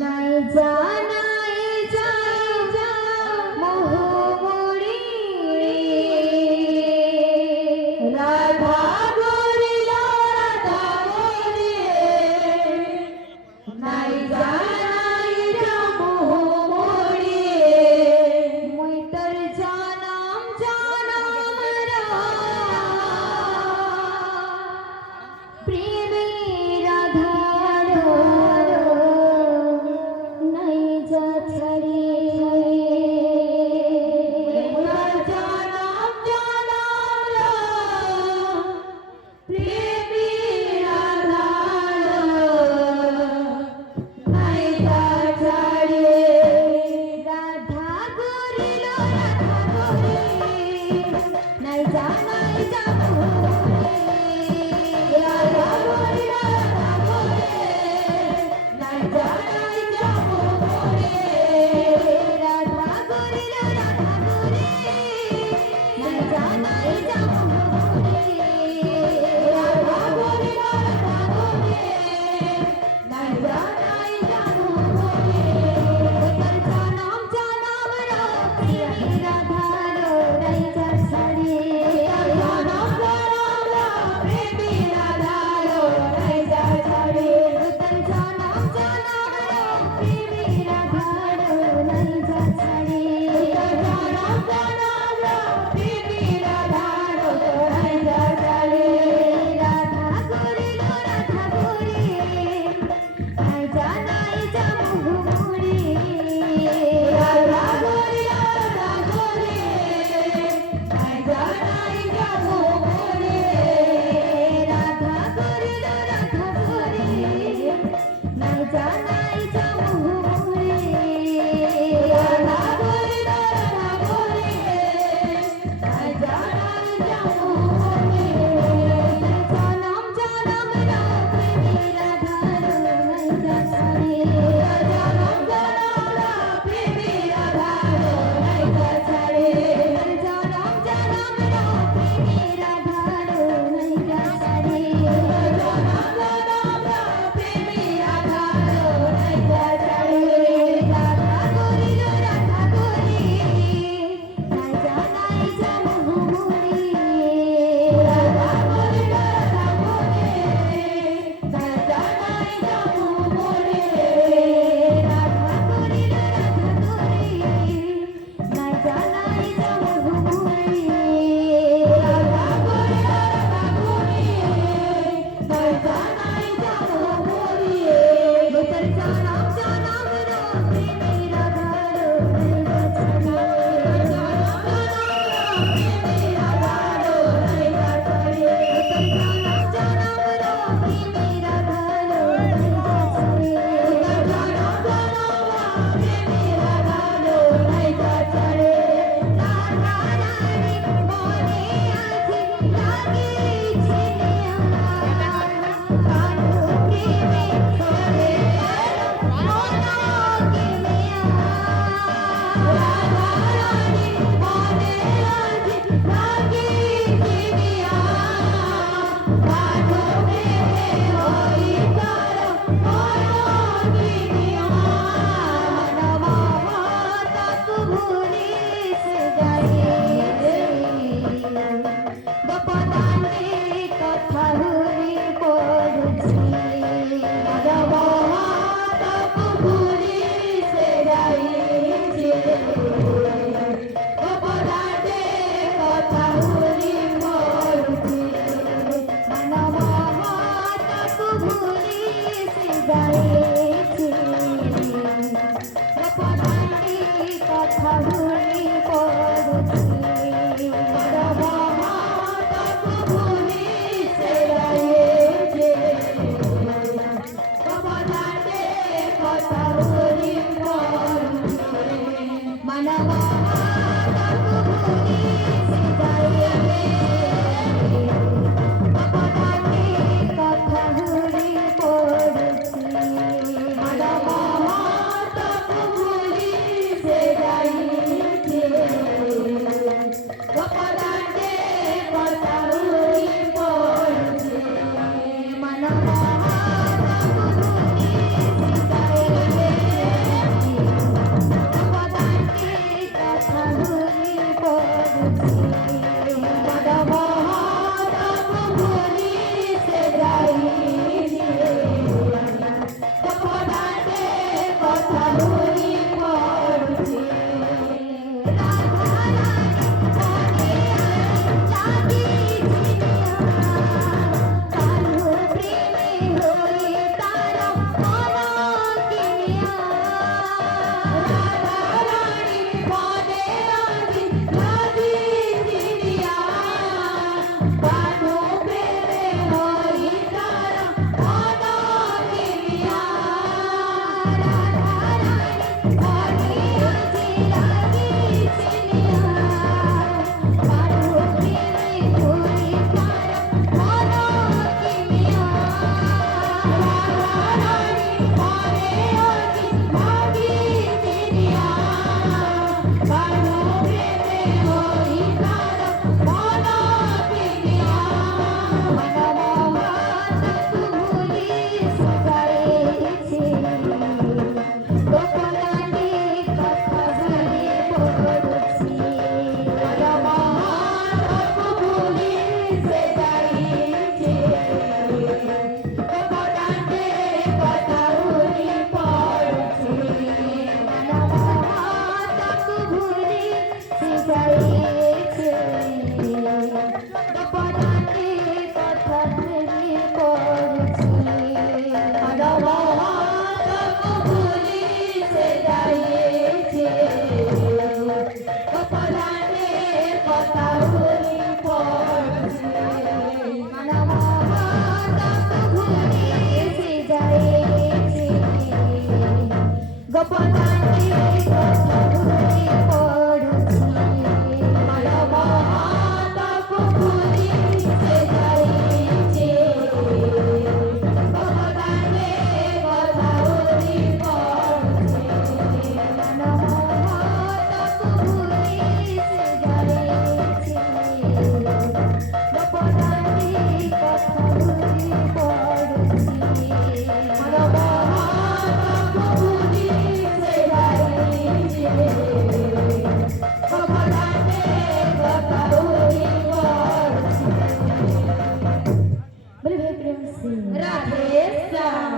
নাই জানাই যা মোহমুড়ি রাধা গরিল রাধা গরি নাই জানাই যা মোহমুড়ি মুই তোর জনম জনম প্রেমে রাধার নাই যা ছাড়ি মোর জনম জনম প্রেমে রাধার নাই যা ছাড়ি রাধা গরিল রাধা গরি নাই জানাই যা রাধা গরিল রাধা গরি নাই জানাই যা রাধা গরিল রাধা গরি নাই জানাই যা রাধা গরিল রাধা গরি নাই জানাই যা তোর জনম জনম প্রেমী রাধার নাই যা ছাড়ি জনম জনম প্রেমী রাধার নাই যা ছাড়ি তোর জনম জনম প্রেমী রাধার নাই যা ছাড়ি জনম জনম প্রেমী রাধার নাই যা ছাড়ি রাধা গরিল রাধা গরি নাই জানাই যা মোহমুড়ি রাধা গরিল রাধা গরি নাই জানাই যা মোহমুড়ি রাধা গরিল রাধা গরি নাই জানাই যা মোহমুড়ি রাধা গরিল রাধা গরি নাই জানাই যা মোহমুড়ি জনম জনম প্রেমী রাধার নাই যা ছাড়ি জনম জনম প্রেমী রাধার নাই যা ছাড়ি জনম জনম প্রেমী রাধার নাই যা ছাড়ি জনম জনম প্রেমী রাধার নাই যা ছাড়ি রাধা গরিল রাধা গরি নাই জানাই যা মোহমুড়ি রাধা গরিল রাধা গরি নাই জানাই যা মোহমুড়ি রাধা গরিল রাধা গরি নাই জানাই যা মোহমুড়ি রাধা গরিল রাধা গরি নাই জানাই যা মোহমুড়ি তোর জনম জনম প্রেমী রাধার নাই যা ছাড়ি জনম জনম প্রেমী রাধার নাই যা ছাড়ি তোর জনম জনম প্রেমী রাধার নাই যা ছাড়ি তোর জনম জনম প্রেমী রাধার নাই যা ছাড়ি রাধা রানী মনে আছে লাগিয়েছে কানু প্রেমে ধরে মনা কিনিয়া রাধা রানী মনে আছে লাগিয়েছে কানু প্রেমে হই তার মনা কিনিয়া মনমা তাক ভুলিস যাইছে গোপদানে কথা হুরি পড়ছি মনমা তাক ভুলিস যাইছে গোপদানে কথা হুরি পড়ছি মনমা তাক ভুলিস যাইছে গোপদানে কথা হুরি পড়ছি মনমা তাক ভুলিস যাইছে গোপদানে কথা হুরি পড়ছি মনমা তাক ভুলিস যাইছে গোপদানে কথা হুরি পড়ছি মনমা তাক ভুলিস যাইছে ହୁରି ପଡୁଛି राधे श्याम।